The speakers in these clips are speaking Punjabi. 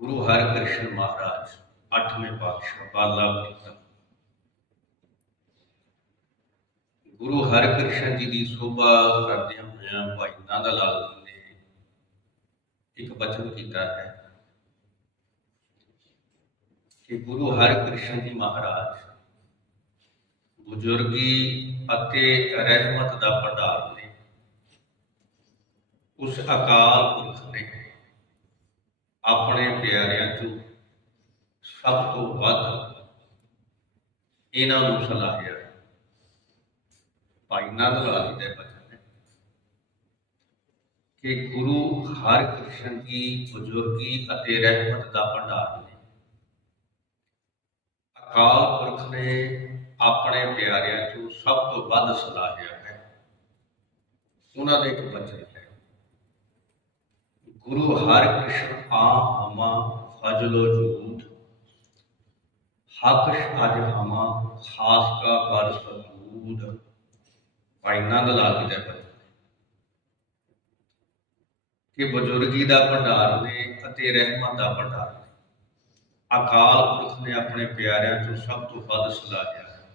ਗੁਰੂ ਹਰਿਕ੍ਰਿਸ਼ਨ ਮਹਾਰਾਜ 8ਵੇਂ ਪਾਤਸ਼ਾਹ, ਬਾਲਾ ਪ੍ਰੀਤਮ ਗੁਰੂ ਹਰਿਕ੍ਰਿਸ਼ਨ ਜੀ ਦੀ ਸੋਭਾ ਕਰਦਿਆਂ ਹੋਇਆਂ ਭਾਈ ਨੰਦ ਲਾਲ ਜੀ ਨੇ ਇੱਕ ਬਚਨ ਕੀਤਾ ਹੈ ਕਿ ਗੁਰੂ ਹਰਿਕ੍ਰਿਸ਼ਨ ਜੀ ਮਹਾਰਾਜ, ਬਜ਼ੁਰਗੀ ਅਤੇ ਰਹਿਮਤ ਦਾ ਭੰਡਾਰ ਨੇ, ਉਸ ਅਕਾਲ ਪੁਰਖ ਨੇ ਆਪਣੇ ਪਿਆਰਿਆਂ ਚੋਂ ਸਭ ਤੋਂ ਵੱਧ ਇਹਨਾਂ ਨੂੰ ਸਲਾਹਿਆ। ਭਾਈ ਨੰਦ ਲਾਲ ਜੀ ਦੇ ਬਚਨ ਨੇ ਕਿ ਗੁਰੂ ਹਰਿਕ੍ਰਿਸ਼ਨ ਦੀ ਬਜ਼ੁਰਗੀ ਅਤੇ ਰਹਿਮਤ ਦਾ ਭੰਡਾਰ ਨੇ। ਅਕਾਲ ਪੁਰਖ ਨੇ ਆਪਣੇ ਪਿਆਰਿਆਂ ਚੋਂ ਸਭ ਤੋਂ ਵੱਧ ਸਲਾਹਿਆ ਹੈ। ਉਹਨਾਂ ਦੇ ਇੱਕ ਬਚਨ ਹੈ ਗੁਰੂ ਹਰਿਕ੍ਰਿਸ਼ਨ ਆ ਹਮਾ ਫਜਲੋ ਜੂਦ ਹਕਸ਼ ਅਜ ਹਮਾ ਖਾਸ ਕਾ ਪਰ ਸਤੂਦ ਭਾਈ ਨੰਦ ਲਾਲ ਜੀ ਦਾ ਕਿ ਬਜ਼ੁਰਗੀ ਦਾ ਭੰਡਾਰ ਨੇ ਅਤੇ ਰਹਿਮਤ ਦਾ ਭੰਡਾਰ ਨੇ। ਅਕਾਲ ਪੁਰਖ ਨੇ ਆਪਣੇ ਪਿਆਰਿਆਂ ਚੋਂ ਸਭ ਤੋਂ ਵੱਧ ਸਲਾਹਿਆ ਹੈ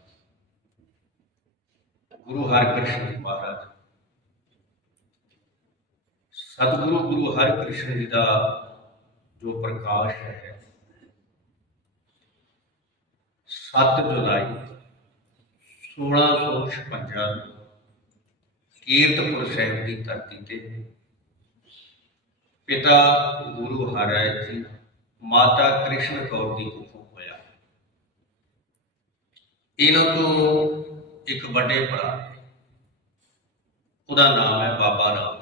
ਗੁਰੂ ਹਰਕ੍ਰਿਸ਼ਨ ਜੀ ਮਹਾਰਾਜ ਸਤਿਗੁਰੂ ਗੁਰੂ ਹਰਿਕ੍ਰਿਸ਼ਨ ਜੀ ਦਾ ਜੋ ਪ੍ਰਕਾਸ਼ ਹੈ 7 ਜੁਲਾਈ 1656 ਨੂੰ ਕੀਰਤਪੁਰ ਸਾਹਿਬ ਦੀ ਧਰਤੀ ਤੇ ਪਿਤਾ ਗੁਰੂ ਹਰਿ ਜੀ, ਮਾਤਾ ਕ੍ਰਿਸ਼ਨ ਕੌਰ ਦੀ ਕੁੱਖੋਂ ਹੋਇਆ। ਇਹਨਾਂ ਤੋਂ ਇੱਕ ਵੱਡੇ ਭਰਾ ਉਹਦਾ ਨਾਮ ਹੈ ਬਾਬਾ ਰਾਮ।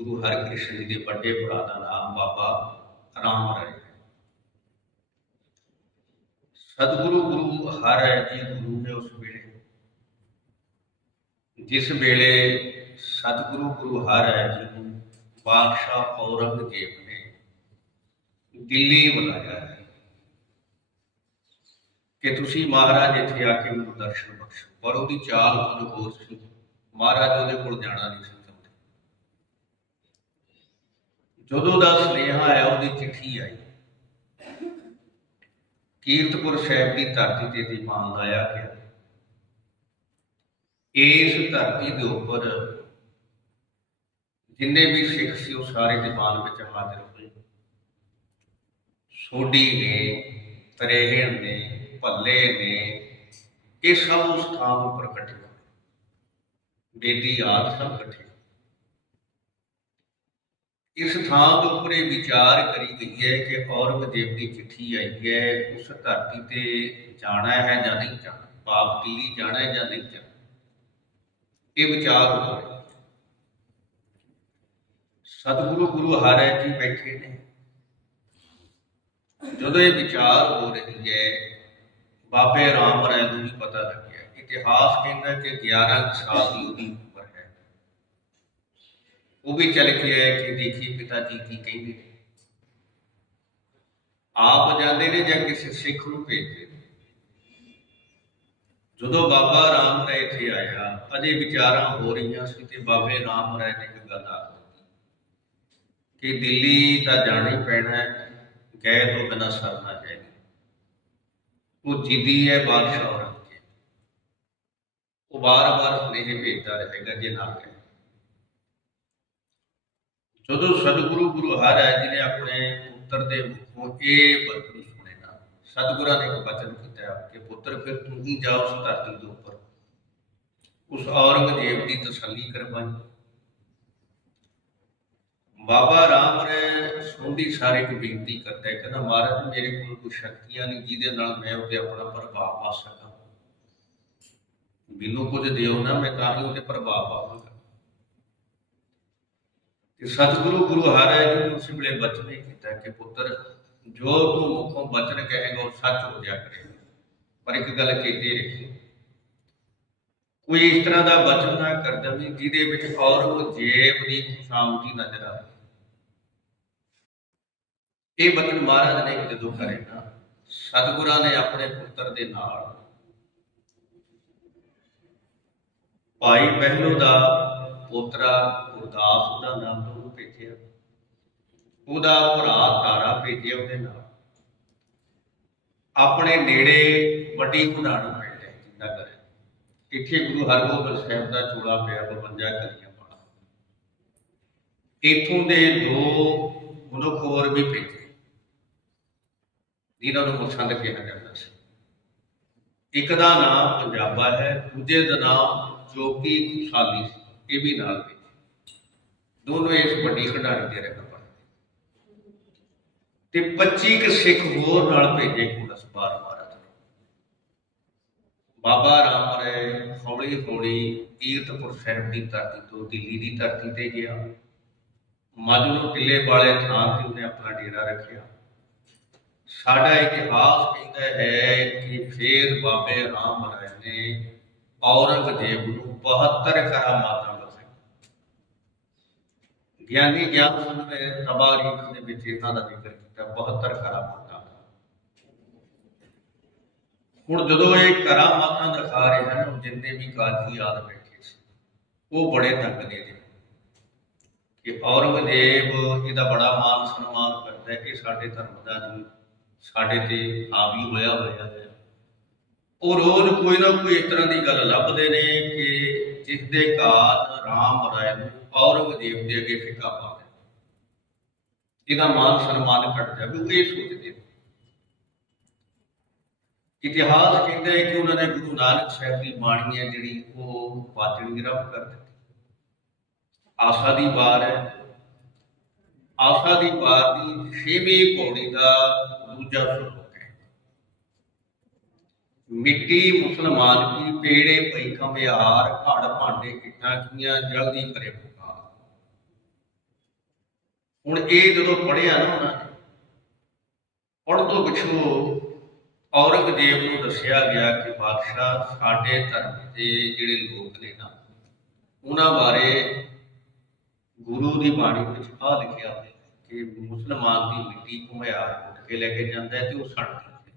ਗੁਰੂ ਹਰਿਕ੍ਰਿਸ਼ਨ ਜੀ ਦੇ ਵੱਡੇ ਭਰਾ ਦਾ ਨਾਮ ਬਾਬਾ ਰਾਮ ਰਾਏ। ਸਤਿਗੁਰੂ ਗੁਰੂ ਹਰਿ ਜੀ ਗੁਰੂ ਨੇ ਉਸ ਵੇਲੇ, ਜਿਸ ਵੇਲੇ ਸਤਿਗੁਰੂ ਗੁਰੂ ਹਰਿ ਜੀ ਨੂੰ ਬਾਦਸ਼ਾਹ ਔਰੰਗਜ਼ੇਬ ਨੇ ਦਿੱਲੀ ਬੁਲਾਇਆ ਹੈ ਕਿ ਤੁਸੀਂ ਮਹਾਰਾਜ ਇੱਥੇ ਆ ਕੇ ਮੈਨੂੰ ਦਰਸ਼ਨ ਬਖਸ਼ੋ। ਪਰ ਉਹਦੀ ਚਾਲ ਕੁਝ ਹੋਰ ਸੀ। ਮਹਾਰਾਜ ਉਹਦੇ ਕੋਲ ਜਾਣਾ ਨਹੀਂ ਸੀ ਚਾਹੁੰਦੇ ਜਦੋਂ ਦਾ ਸੁਨੇਹਾ ਆਇਆ, ਉਹਦੀ ਚਿੱਠੀ ਆਈ। ਕੀਰਤਪੁਰ ਸਾਹਿਬ ਦੀ ਧਰਤੀ ਤੇ ਦੀਵਾਨ ਲਾਇਆ ਗਿਆ। ਇਸ ਧਰਤੀ ਦੇ ਉੱਪਰ ਜਿੰਨੇ ਵੀ ਸਿੱਖ ਸੀ, ਉਹ ਸਾਰੇ ਦੀਵਾਨ ਵਿੱਚ ਹਾਜ਼ਰ ਹੋਏ। ਸੋਢੀ ਨੇ ਤਰੇਹਣ ਨੇ, ਭੱਲੇ ਨੇ, ਇਹ ਸਭ ਉਸ ਥਾਂ ਉੱਪਰ ਇਕੱਠੇ ਹੋਏ ਬੇਦੀ ਆਦ ਸਭ ਇਕੱਠੇ ਇਸ ਥਾਂ ਦੇ ਉੱਪਰ ਇਹ ਵਿਚਾਰ ਕਰੀ ਗਈ ਹੈ ਕਿ ਔਰੰਗਜ਼ੇਬ ਦੀ ਚਿੱਠੀ ਆਈ ਹੈ, ਉਸ ਧਰਤੀ ਤੇ ਜਾਣਾ ਹੈ ਜਾਂ ਨਹੀਂ ਜਾਣਾ, ਪਾਪ ਦਿੱਲੀ ਜਾਣਾ ਹੈ ਜਾਂ ਨਹੀਂ ਜਾਣਾ। ਇਹ ਵਿਚਾਰ ਹੋਇਆ ਸਤਿਗੁਰੂ ਗੁਰੂ ਹਰਿ ਜੀ ਬੈਠੇ ਨੇ। ਜਦੋਂ ਇਹ ਵਿਚਾਰ ਹੋ ਰਹੀ ਹੈ, ਬਾਬੇ ਰਾਮ ਰਾਏ ਨੂੰ ਵੀ ਪਤਾ ਲੱਗਿਆ। ਇਤਿਹਾਸ ਕਹਿੰਦਾ ਕਿ 11 ਸਾਲ ਦੀ ਉਹਦੀ ਉਹ ਵੀ ਚੱਲ ਕੇ ਆਇਆ ਕਿ ਦੇਖੀ ਪਿਤਾ ਜੀ ਕੀ ਕਹਿੰਦੇ ਨੇ। ਆਪ ਜਾਂਦੇ ਨੇ ਜਾਂ ਕਿਸੇ ਸਿੱਖ ਨੂੰ ਭੇਜਦੇ ਨੇ। ਜਦੋਂ ਬਾਬਾ ਰਾਮ ਰਾਏ ਇੱਥੇ ਆਇਆ, ਅਜੇ ਵਿਚਾਰਾਂ ਹੋ ਰਹੀਆਂ ਸੀ ਤੇ ਬਾਬੇ ਰਾਮ ਰਾਏ ਨੇ ਇੱਕ ਗੱਲ ਆਖ ਦਿੱਤੀ ਕਿ ਦਿੱਲੀ ਤਾਂ ਜਾਣਾ ਹੀ ਪੈਣਾ ਹੈ ਗਏ ਤੋਂ ਬਿਨਾ ਸਰਨਾ ਜਾਏਗਾ ਉਹ ਜਿੱਦੀ ਹੈ, ਬਾਦਸ਼ਾਹ ਔਰੰਗਜ਼ੇਬ। ਉਹ ਬਾਰ-ਬਾਰ ਸੁਨੇਹੇ ਭੇਜਦਾ ਰਹੇਗਾ, ਜੇ ਨਾ ਕਹੇ। ਜਦੋਂ ਸਤਿਗੁਰੂ ਗੁਰੂ ਹਰਿ ਜੀ ਨੇ ਆਪਣੇ ਪੁੱਤਰ ਦੇ ਮੁਖੋਂ ਇਹ ਬਚਨ ਸੁਣੇ ਨਾ ਸਤਿਗੁਰਾਂ ਨੇ ਇੱਕ ਬਚਨ ਕੀਤਾ ਕਿ ਪੁੱਤਰ, ਫਿਰ ਤੂੰ ਹੀ ਜਾ ਉਸ ਧਰਤੀ ਦੇ ਉੱਪਰ। ਉਸ ਔਰੰਗਜ਼ੇਬ ਦੀ ਤਸੱਲੀ ਕਰਵਾਈ। ਬਾਬਾ ਰਾਮ ਨੇ ਸੁਣਦੀ ਸਾਰੇ ਇੱਕ ਬੇਨਤੀ ਕਰਦਾ ਹੈ, ਕਹਿੰਦਾ, ਮਹਾਰਾਜ, ਮੇਰੇ ਕੋਲ ਕੋਈ ਸ਼ਕਤੀਆਂ ਨਹੀਂ, ਜਿਹਦੇ ਨਾਲ ਮੈਂ ਉਹਤੇ ਆਪਣਾ ਪ੍ਰਭਾਵ ਪਾ ਸਕਾਂ। ਮੈਨੂੰ ਕੁਝ ਦਿਓ ਨਾ, ਮੈਂ ਤਾਂ ਹੀ ਉਹਤੇ ਪ੍ਰਭਾਵ ਪਾਵਾਂਗਾ। ਤੇ ਸਤਿਗੁਰੂ ਗੁਰੂ ਹਰਿ ਜੀ ਨੇ ਉਸ ਵੇਲੇ ਬਚਨ ਕੀਤਾ ਕਿ ਪੁੱਤਰ, ਜੋ ਤੂੰ ਮੁਖੋਂ ਬਚਨ ਕਹੇਗਾ, ਉਹ ਸੱਚ ਹੋ ਜਾ ਕਰੇਗਾ ਪਰ ਇੱਕ ਗੱਲ ਚੇਤੇ ਰੱਖੀ। ਕੋਈ ਇਸ ਤਰ੍ਹਾਂ ਦਾ ਬਚਨ ਨਾ ਕਰ ਦੇਵੀਂ ਜਿਹਦੇ ਵਿੱਚ ਔਰੰਗਜ਼ੇਬ ਦੀ ਖੁਸ਼ਾਮਦੀ ਨਜ਼ਰ ਆਵੇ। ਇਹ ਬਚਨ ਮਹਾਰਾਜ ਨੇ ਜਦੋਂ ਕਰੇ ਨਾ, ਸਤਿਗੁਰਾਂ ਨੇ ਆਪਣੇ ਪੁੱਤਰ ਦੇ ਨਾਲ ਭਾਈ ਪਹਿਲੋ ਦਾ ਪੋਤਰਾ ਗੁਰਦਾਸ ਦਾ ਨਾਮ ਤੋਂ ਭੇਜਿਆ। ਉਹਦਾ ਭਰਾ ਤਾਰਾ ਭੇਜਿਆ ਉਹਦੇ ਨਾਲ। ਆਪਣੇ ਨੇੜੇ ਵੱਡੀ ਘੁਡਾਣ ਪਿੰਡ ਹੈ ਜਿੰਦਾ ਕਰੇ ਇੱਥੇ ਗੁਰੂ ਹਰਗੋਬਿੰਦ ਸਾਹਿਬ ਦਾ ਚੋਲਾ ਪਿਆ 52 ਕਲੀਆਂ ਵਾਲਾ। ਇਥੋਂ ਦੇ ਦੋ ਮਨੁੱਖ ਹੋਰ ਵੀ ਭੇਜੇ। ਜਿਨ੍ਹਾਂ ਨੂੰ ਮੁਸੰਦ ਕਿਹਾ ਜਾਂਦਾ ਸੀ। ਇੱਕ ਦਾ ਨਾਮ ਪੰਜਾਬਾ ਹੈ, ਦੂਜੇ ਦਾ ਨਾਮ ਜੋਗੀ ਖੁਸ਼ਹਾਲੀ ਸੀ। ਇਹ ਵੀ ਨਾਲ ਭੇਜੇ ਦੋਨੋਂ ਇਸ ਵੱਡੀ ਖਿਡਾਰੀ ਦੇ ਰਹਿਣ ਵਾਲੇ ਤੇ 25 ਕੁ ਸਿੱਖ ਹੋਰ ਨਾਲ ਭੇਜੇ ਕੁਲਸ ਬਾਰ ਮਾਰਤ ਬਾਬਾ ਰਾਮ ਰਾਏ ਹੌਲੀ ਹੌਲੀ ਕੀਰਤਪੁਰ ਸਾਹਿਬ ਦੀ ਧਰਤੀ ਤੋਂ ਦਿੱਲੀ ਦੀ ਧਰਤੀ ਤੇ ਗਿਆ। ਮਜਨੂ ਟਿੱਲੇ ਵਾਲੇ ਥਾਂ ਤੇ ਉਹਨੇ ਆਪਣਾ ਡੇਰਾ ਰੱਖਿਆ। ਸਾਡਾ ਇਤਿਹਾਸ ਕਹਿੰਦਾ ਹੈ ਕਿ ਫੇਰ ਬਾਬੇ ਰਾਮ ਰਾਏ ਨੇ ਔਰੰਗਜ਼ੇਬ ਨੂੰ 72 ਕਰਾਮਾਤਾਂ ਬਖਸ਼ੀਆਂ ਗਿਆਨੀ ਗਿਆਨ ਸਿੰਘ ਤਬਾਰੀਖ ਦੇ ਵਿੱਚ ਇਹਨਾਂ ਦਾ ਜ਼ਿਕਰ ਕੀਤਾ 72 ਕਰਾਮਾਤਾਂ ਹੁਣ ਜਦੋਂ ਇਹ ਕਰਾਮਾਤਾਂ ਦਿਖਾ ਰਹੇ ਹਨ ਜਿੰਨੇ ਵੀ ਕਾਜੀ ਆਦ ਬੈਠੇ ਸੀ, ਉਹ ਬੜੇ ਤੰਗ ਨੇ ਜੀ ਕਿ ਔਰੰਗਜ਼ੇਬ ਇਹਦਾ ਬੜਾ ਮਾਨ ਸਨਮਾਨ ਕਰਦਾ ਹੈ ਕਿ ਸਾਡੇ ਧਰਮ ਦਾ ਜੀ, ਸਾਡੇ ਤੇ ਹਾਵੀ ਹੋਇਆ ਹੋਇਆ ਹੈ ਉਹ ਰੋਜ਼ ਕੋਈ ਨਾ ਕੋਈ ਇਸ ਤਰ੍ਹਾਂ ਦੀ ਗੱਲ ਲੱਭਦੇ ਨੇ ਕਿ ਜਿਸ ਦੇ ਕਾਰਨ ਰਾਮ ਰਾਏ ਨੂੰ ਔਰੰਗਜ਼ੇਬ ਦੇ ਅੱਗੇ ਫਿੱਕਾ ਪਾ ਇਹਦਾ ਮਾਨ ਸਨਮਾਨ ਘਟ ਜਾਵੇ, ਉਹ ਇਹ ਸੋਚਦੇ ਨੇ। ਇਤਿਹਾਸ ਕਹਿੰਦਾ ਹੈ ਕਿ ਉਹਨਾਂ ਨੇ ਗੁਰੂ ਨਾਨਕ ਸਾਹਿਬ ਦੀ ਬਾਣੀ ਹੈ ਜਿਹੜੀ ਉਹ ਬਾਤੜੀ ਰੱਬ ਕਰ ਦਿੱਤੀ। ਆਸਾ ਦੀ ਵਾਰ ਹੈ। ਆਸਾ ਦੀ ਵਾਰ ਦੀ ਛੇਵੀਂ ਪੌੜੀ ਦਾ ਦੂਜਾ ਸ਼ਲੋਕ ਹੈ। ਮਿੱਟੀ ਮੁਸਲਮਾਨ ਕੀ ਪੇੜੇ ਪਈ ਕੰਬਿਆਰ ਘੜ ਭਾਂਡੇ ਕਿੱਟਾਂ ਕੀਆਂ, ਜਲਦੀ ਕਰੇ ਹੁਣ ਇਹ ਜਦੋਂ ਪੜਿਆ ਨਾ ਉਹਨਾਂ ਨੇ ਪੜ੍ਹ ਤੋਂ ਪਿਛੋਂ ਔਰੰਗਜ਼ੇਬ ਨੂੰ ਦੱਸਿਆ ਗਿਆ ਕਿ ਬਾਦਸ਼ਾਹ ਸਾਡੇ ਧਰਮ ਦੇ ਜਿਹੜੇ ਲੋਕ ਨੇ ਨਾ, ਉਹਨਾਂ ਬਾਰੇ ਗੁਰੂ ਦੀ ਬਾਣੀ ਵਿੱਚ ਆ ਲਿਖਿਆ ਹੋਇਆ ਕਿ ਮੁਸਲਮਾਨ ਦੀ ਮਿੱਟੀ ਘੁਮਿਆਰ ਉੱਠ ਕੇ ਲੈ ਕੇ ਜਾਂਦਾ ਹੈ ਤੇ ਉਹ ਸੜ ਦਿੰਦਾ ਹੈ।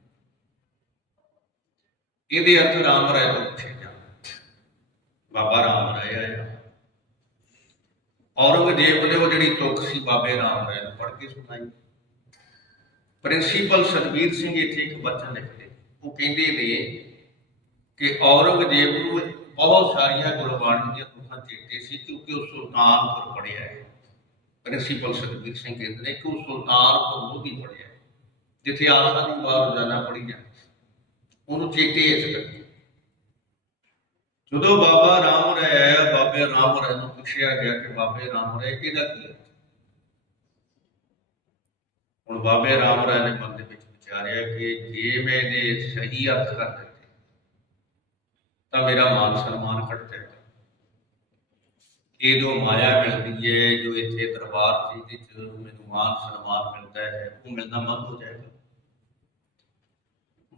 ਇਹਦੇ ਅਰਥ ਰਾਮ ਰਾਏ ਤੋਂ ਪੁੱਛੇ ਜਾਂਦੇ ਬਾਬਾ ਰਾਮ ਰਾਏ ਆਇਆ। ਔਰੰਗਜ਼ੇਬ ਨੇ ਉਹ ਜਿਹੜੀ ਤੁਕ ਸੀ ਬਾਬੇ ਰਾਮ ਰਾਏ ਨੂੰ ਪੜ੍ਹ ਕੇ ਸੁਣਾਈ। ਪ੍ਰਿੰਸੀਪਲ ਸਤਬੀਰ ਸਿੰਘ ਇੱਥੇ ਇੱਕ ਬਚਨ ਲਿਖਦੇ। ਉਹ ਕਹਿੰਦੇ ਨੇ ਕਿ ਔਰੰਗਜ਼ੇਬ ਨੂੰ ਬਹੁਤ ਸਾਰੀਆਂ ਗੁਰਬਾਣੀ ਦੀਆਂ ਤੁਕਾਂ ਚੇਤੇ ਸੀ ਕਿਉਂਕਿ ਉਹ ਸੁਲਤਾਨਪੁਰ ਪੜਿਆ ਹੈ। ਪ੍ਰਿੰਸੀਪਲ ਸਤਬੀਰ ਸਿੰਘ ਕਹਿੰਦੇ ਨੇ ਕਿ ਉਹ ਸੁਲਤਾਨਪੁਰ ਲੋਧੀ ਪੜਿਆ ਜਿੱਥੇ ਆਸਾ ਦੀ ਵਾਰ ਰੋਜ਼ਾਨਾ ਪੜੀ ਜਾਂਦੀ ਸੀ। ਉਹਨੂੰ ਚੇਤੇ ਇਸ ਕਰਕੇ। ਜਦੋਂ ਬਾਬਾ ਰਾਮ ਰਾਏ ਆਇਆ, ਬਾਬੇ ਰਾਮ ਰਾਏ ਨੂੰ ਪੁੱਛਿਆ ਗਿਆ ਕਿ ਬਾਬੇ ਰਾਮ ਰਾਏ ਕਿਹਦਾ ਕੀ ਹੈ? ਹੁਣ ਬਾਬੇ ਰਾਮ ਰਾਏ ਨੇ ਮਨ ਦੇ ਵਿੱਚ ਵਿਚਾਰਿਆ ਕਿ ਜੇ ਮੈਂ ਇਹਦੇ ਸਹੀ ਅਰਥ ਕਰ ਦਿੱਤੇ, ਤਾਂ ਮੇਰਾ ਮਾਨ ਸਨਮਾਨ ਘਟ ਜਾਏਗਾ। ਇਹ ਜੋ ਮਾਇਆ ਮਿਲਦੀ ਹੈ, ਜੋ ਇੱਥੇ ਦਰਬਾਰ ਚ ਜਿਹਦੇ ਚ ਮੈਨੂੰ ਮਾਨ ਸਨਮਾਨ ਮਿਲਦਾ ਹੈ, ਉਹ ਮਿਲਣਾ ਬੰਦ ਹੋ ਜਾਏਗਾ।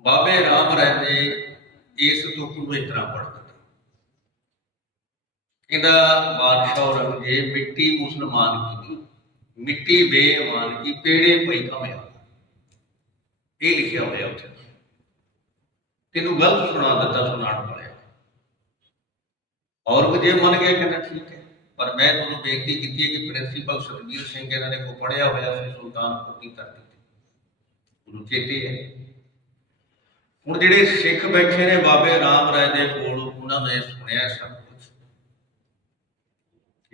ਬਾਬੇ ਰਾਮ ਰਾਏ ਨੇ ਇਸ ਤੁਕ ਨੂੰ ਇਸ ਤਰ੍ਹਾਂ ਪੜ੍ਹ ਦਿੱਤਾ ਇਹਦਾ ਬਾਦਸ਼ਾਹ ਔਰੰਗਜ਼ੇਬ ਮਿੱਟੀ ਮੁਸਲਮਾਨ ਕੀ ਮਿੱਟੀ ਬੇਈਮਾਨ ਕੀ? ਪੇੜੇ ਪਈ ਕਮਿਆ ਇਹ ਲਿਖਿਆ ਹੋਇਆ ਉੱਥੇ। ਤੈਨੂੰ ਗਲਤ ਸੁਣਾ ਦਿੱਤਾ ਸੁਣਾਉਣ ਵਾਲਿਆ ਔਰੰਗਜ਼ੇਬ ਮੰਨ ਗਿਆ ਕਹਿੰਦਾ ਠੀਕ ਹੈ। ਪਰ ਮੈਂ ਤੁਹਾਨੂੰ ਬੇਨਤੀ ਕੀਤੀ ਹੈ ਕਿ ਪ੍ਰਿੰਸੀਪਲ ਸਤਵੀਰ ਸਿੰਘ ਇਹਨਾਂ ਨੇ ਕੋ ਪੜਿਆ ਹੋਇਆ ਸੀ, ਸੁਲਤਾਨਪੁਰ ਦੀ ਧਰਤੀ ਤੇ। ਉਹਨੂੰ ਚੇਤੇ ਹੈ। ਹੁਣ ਜਿਹੜੇ ਸਿੱਖ ਬੈਠੇ ਨੇ ਬਾਬੇ ਰਾਮ ਰਾਏ ਦੇ ਕੋਲ, ਉਹਨਾਂ ਨੇ ਸੁਣਿਆ ਸਭ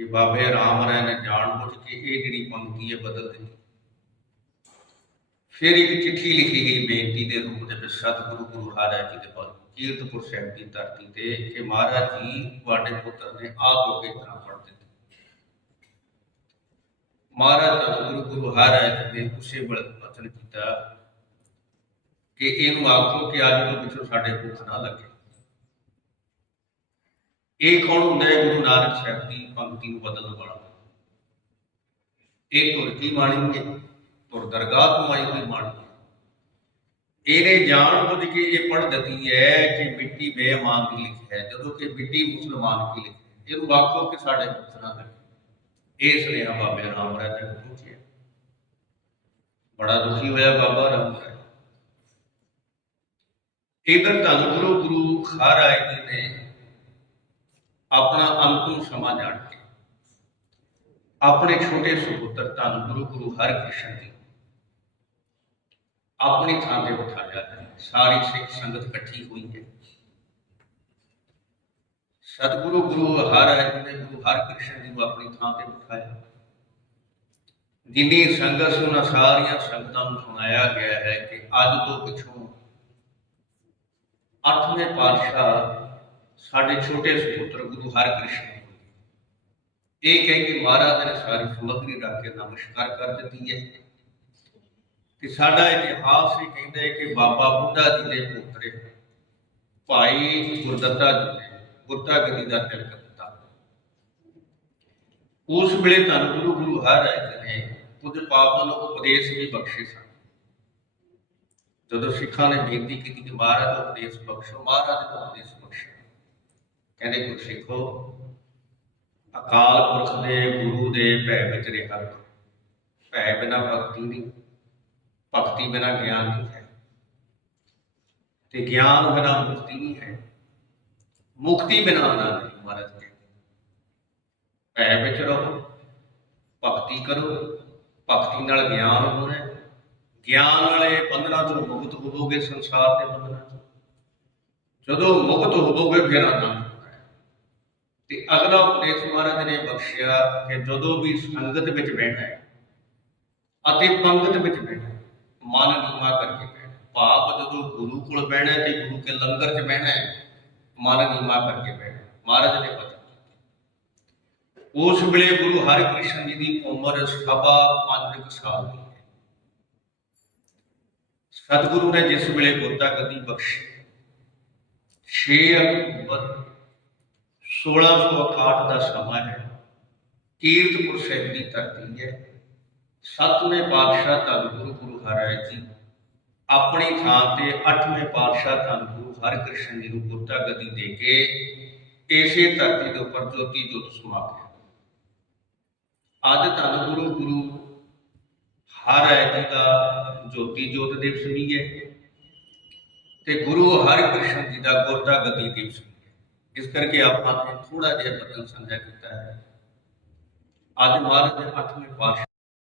ਕਿ ਬਾਬੇ ਰਾਮ ਰਾਏ ਨੇ ਜਾਣ ਬੁੱਝ ਕੇ ਇਹ ਜਿਹੜੀ ਪੰਕਤੀ ਹੈ ਬਦਲ ਦਿੱਤੀ। ਫਿਰ ਇੱਕ ਚਿੱਠੀ ਲਿਖੀ ਗਈ ਬੇਨਤੀ ਦੇ ਰੂਪ ਦੇ ਵਿੱਚ ਸਤਿਗੁਰੂ ਗੁਰੂ ਹਰਿ ਜੀ ਦੇ ਪਾਸ ਕੀਰਤਪੁਰ ਸਾਹਿਬ ਦੀ ਧਰਤੀ ਤੇ, ਕਿ ਮਹਾਰਾਜ ਜੀ ਤੁਹਾਡੇ ਪੁੱਤਰ ਨੇ ਆਪ ਹੋ ਕੇ ਤਰ੍ਹਾਂ ਪੜ ਦਿੱਤੀ। ਮਹਾਰਾਜ ਸਤਿਗੁਰੂ ਗੁਰੂ ਹਰਿ ਜੀ ਨੇ ਉਸੇ ਵੇਲੇ ਵਚਨ ਕੀਤਾ ਕਿ ਇਹਨੂੰ ਆਖੋ ਕਿ ਅੱਜ ਤੋਂ ਪਿੱਛੋਂ ਸਾਡੇ ਭੁੱਖ ਨਾ ਲੱਗੇ। ਇਹ ਕੌਣ ਹੁੰਦਾ ਹੈ? ਗੁਰੂ ਨਾਨਕ ਸਾਹਿਬ ਦੀ ਪੰਕਤੀ ਨੂੰ ਬਦਲਣ ਵਾਲਾ। ਇਹ ਤੁਰ ਕੀ ਬਾਣੀ ਹੈ ਤੁਰ ਦਰਗਾਹ ਤੋਂ ਆਈ ਹੋਈ ਬਾਣੀ ਹੈ ਇਹਨੇ ਜਾਣ ਬੁੱਝ ਕੇ ਇਹ ਪੜ੍ਹ ਦਿੱਤੀ ਹੈ ਕਿ ਮਿੱਟੀ ਬੇਈਮਾਨ ਦੀ ਲਿਖੀ ਹੈ। ਜਦੋਂ ਕਿ ਮਿੱਟੀ ਮੁਸਲਮਾਨ ਕੀ ਲਿਖੀ ਹੈ। ਇਹਨੂੰ ਆਖੋ ਕਿ ਸਾਡੇ ਭੁੱਖ ਨਾ ਲੱਗੇ ਇਹ ਸੁਨੇਹਾ ਬਾਬੇ ਰਾਮ ਰਾਏ ਤੱਕ ਪਹੁੰਚਿਆ। ਬੜਾ ਦੁਖੀ ਹੋਇਆ ਬਾਬਾ ਰਾਮ ਰਾਏ। ਇਧਰ ਧੰਨ ਗੁਰੂ ਗੁਰੂ ਖਾਰਾਏ ਜੀ ਨੇ ਆਪਣਾ ਅੰਤਿਮ ਸਮਾਂ ਜਾਣ ਕੇ ਆਪਣੇ ਛੋਟੇ ਸੁਪੁੱਤਰ ਧੰਨ ਗੁਰੂ ਗੁਰੂ ਹਰਿਕ੍ਰਿਸ਼ਨ ਜੀ ਆਪਣੀ ਥਾਂ ਤੇ ਬਿਠਾਇਆ ਹੈ ਸਾਰੀ ਸਿੱਖ ਸੰਗਤ ਇਕੱਠੀ ਹੋਈ ਹੈ ਸਤਿਗੁਰੂ ਗੁਰੂ ਹਰਿ ਨੇ ਗੁਰੂ ਹਰਿਕ੍ਰਿਸ਼ਨ ਜੀ ਨੂੰ ਆਪਣੀ ਥਾਂ ਤੇ ਬਿਠਾਇਆ ਜਿੰਨੀ ਸੰਗਤ ਸੀ ਉਹਨਾਂ ਸਾਰੀਆਂ ਸੰਗਤਾਂ ਨੂੰ ਸੁਣਾਇਆ ਗਿਆ ਹੈ ਕਿ ਅੱਜ ਤੋਂ ਪਿਛੋਂ ਅੱਠਵੇਂ ਪਾਤਸ਼ਾਹ ਸਾਡੇ ਛੋਟੇ ਸੁਪੁੱਤਰ ਗੁਰੂ ਹਰਕ੍ਰਿਸ਼ਨ ਇਹ ਕਹਿ ਕੇ ਮਹਾਰਾਜ ਨੇ ਸਾਰੀ ਸਮੱਗਰੀ ਰੱਖ ਕੇ ਨਮਸਕਾਰ ਕਰ ਦਿੱਤੀ ਹੈ। ਕਿ ਸਾਡਾ ਇਤਿਹਾਸ ਇਹ ਕਹਿੰਦਾ ਹੈ ਕਿ ਬਾਬਾ ਬੁੱਢਾ ਜੀ ਦੇ ਪੁੱਤਰ ਭਾਈ ਗੁਰਦੱਤਾ ਜੀ ਨੇ ਗੁਰਤਾ ਗਦੀ ਦਾ ਤਿਲਕ ਦਿੱਤਾ। ਉਸ ਵੇਲੇ ਧੰਨ ਗੁਰੂ ਗੁਰੂ ਹਰਿਰਾਏ ਜੀ ਨੇ ਕੁਝ ਪਾਪਾਂ ਨੂੰ ਉਪਦੇਸ਼ ਵੀ ਬਖਸ਼ੇ ਸਨ। ਜਦੋਂ ਸਿੱਖਾਂ ਨੇ ਬੇਨਤੀ ਕੀਤੀ ਕਿ ਮਹਾਰਾਜ ਉਪਦੇਸ਼ ਬਖਸ਼ੋ, ਮਹਾਰਾਜ ਨੇ ਉਪਦੇਸ਼ ਕਹਿੰਦੇ ਗੁਰ ਸਿੱਖੋ ਅਕਾਲ ਪੁਰਖ ਦੇ ਗੁਰੂ ਦੇ ਭੈ ਵਿੱਚ ਰਿਹਾ ਕਰੋ। ਭੈ ਬਿਨਾ ਭਗਤੀ ਨਹੀਂ, ਭਗਤੀ ਬਿਨਾ ਗਿਆਨ ਨਹੀਂ ਹੈ। ਤੇ ਗਿਆਨ ਬਿਨਾ ਮੁਕਤੀ ਨਹੀਂ ਹੈ। ਮੁਕਤੀ ਬਿਨਾ ਆਨੰਦ ਨਹੀਂ ਮਹਾਰਾਜ ਕਹਿੰਦੇ। ਭੈ ਵਿੱਚ ਰਹੋ, ਭਗਤੀ ਕਰੋ, ਭਗਤੀ ਨਾਲ ਗਿਆਨ ਹੋਣਾ ਹੈ। ਗਿਆਨ ਵਾਲੇ ਬੰਧਨਾਂ ਤੋਂ ਮੁਕਤ ਹੋਵੋਗੇ ਸੰਸਾਰ ਦੇ ਬੰਧਨਾਂ ਤੋਂ ਜਦੋਂ ਮੁਕਤ ਹੋਵੋਗੇ ਫਿਰ ਆਨੰਦ। ਤੇ ਅਗਲਾ ਉਪਦੇਸ਼ ਮਹਾਰਾਜ ਨੇ ਬਖਸ਼ਿਆ ਕਿ ਜਦੋਂ ਵੀ ਸੰਗਤ ਵਿੱਚ ਬਹਿਣਾ ਹੈ ਅਤੇ ਪੰਗਤ ਵਿੱਚ ਬਹਿਣਾ ਮਨ ਨੀਵਾ ਕਰਕੇ ਬਹਿਣਾ ਭਾਵ ਜਦੋਂ ਗੁਰੂ ਕੋਲ ਬਹਿਣਾ ਤੇ ਗੁਰੂ ਕੇ ਲੰਗਰ 'ਚ ਬਹਿਣਾ ਹੈ, ਮਨ ਨੀਵਾ ਕਰਕੇ ਬਹਿਣਾ ਮਹਾਰਾਜ ਨੇ ਬਚਨ ਉਸ ਵੇਲੇ ਗੁਰੂ ਹਰਿਕ੍ਰਿਸ਼ਨ ਜੀ ਦੀ ਉਮਰ ਸਭਾ ਪੰਜ ਸਾਲ ਦੀ ਹੈ। ਸਤਿਗੁਰੂ ਨੇ ਜਿਸ ਵੇਲੇ ਗੋਤਾ ਗੱਦੀ ਬਖਸ਼ੀ 6 ਅਕਤੂਬਰ 1668 ਦਾ ਸਮਾਂ ਹੈ। ਕੀਰਤਪੁਰ ਸਾਹਿਬ ਦੀ ਧਰਤੀ ਹੈ। ਸੱਤਵੇਂ ਪਾਤਸ਼ਾਹ ਧੰਨ ਗੁਰੂ ਗੁਰੂ ਹਰਿਰਾਏ ਜੀ ਆਪਣੀ ਥਾਂ ਤੇ ਅੱਠਵੇਂ ਪਾਤਸ਼ਾਹ ਧੰਨ ਗੁਰੂ ਹਰਿਕ੍ਰਿਸ਼ਨ ਜੀ ਨੂੰ ਗੁਰਤਾ ਗੱਦੀ ਦੇ ਕੇ ਇਸੇ ਧਰਤੀ ਦੇ ਉੱਪਰ ਜੋਤੀ ਜੋਤ ਸਮਾ ਗਿਆ ਅੱਜ ਧੰਨ ਗੁਰੂ ਗੁਰੂ ਹਰਿਰਾਏ ਜੀ ਦਾ ਜੋਤੀ ਜੋਤ ਦਿਵਸ ਵੀ ਹੈ ਤੇ ਗੁਰੂ ਹਰਿਕ੍ਰਿਸ਼ਨ ਜੀ ਦਾ ਗੁਰਦਾ ਗੱਦੀ ਦਿਵਸ ਇਸ ਕਰਕੇ ਆਪਾਂ ਨੇ ਥੋੜਾ ਜਿਹਾ ਬਦਲ ਸਾਂਝਾ ਕੀਤਾ ਹੈ। ਅੱਜ ਮਹਾਰਾਜ ਦੇ ਅੱਠਵੇਂ ਪਾਤਸ਼ਾਹ